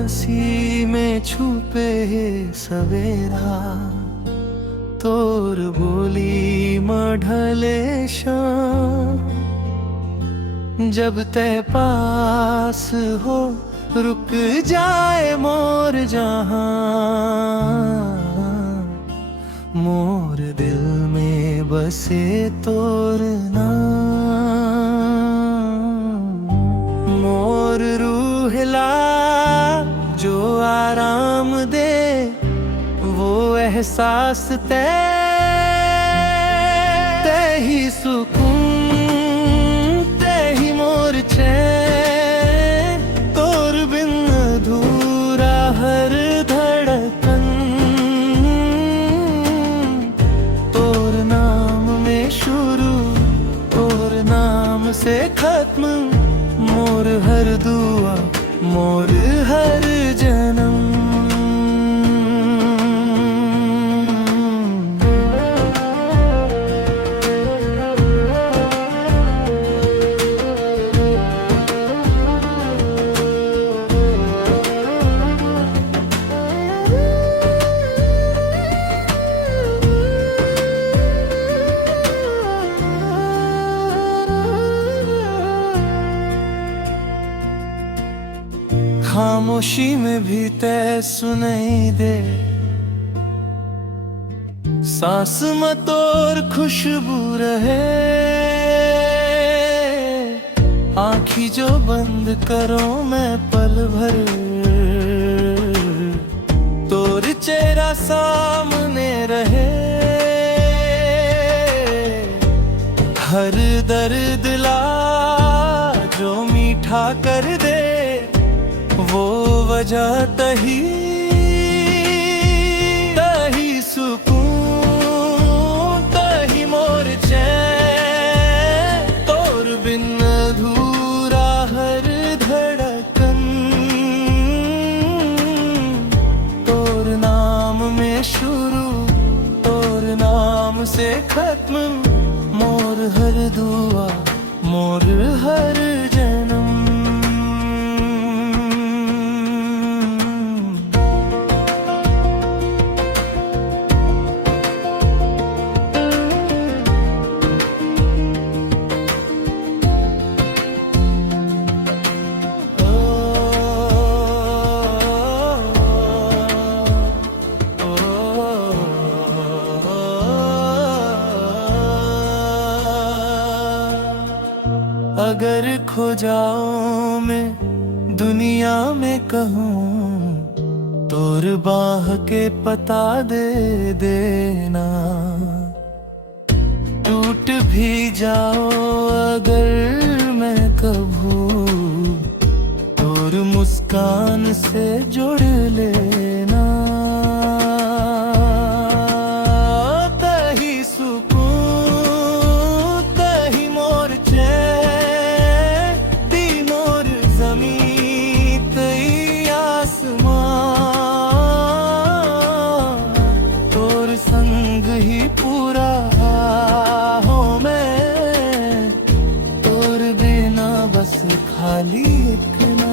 हंसी में छुपे सवेरा, तोर बोली मढ़ले शाम। जब ते पास हो रुक जाए मोर जहां, मोर दिल में बसे तोर नाम। मोर रूहला जो आराम दे, वो एहसास ते ही सुकून, ते ही मोर चैन। तोर बिन अधूरा हर धड़कन, तोर नाम में शुरू, तोर नाम से खत्म। मोर हर दुआ, मोर हर जन्म। खामोशी में भी तय सुनाई दे, सांस मत और खुशबू रहे। आँखी जो बंद करो मैं पल भर, तोर चेहरा सामने रहे। हर दर्द ला जो मीठा कर दे, वो वजह तही सुकून, तही मोर चैन। तोर बिन अधूरा हर धड़कन, तोर नाम में शुरू, तोर नाम से खत्म। मोर हर दुआ, मोर हर जन्म। अगर खो जाऊं मैं दुनिया में कहूँ, तोर बाह के पता दे देना। टूट भी जाओ अगर मैं कभू, तोर मुस्कान से जुड़ लेना। तही सुकून, तही मोर चैन। दी मोर ज़मीं, तई आसमान। तोर संग ही पूरा हो मैं, तोर बिना बस खाली एक ना।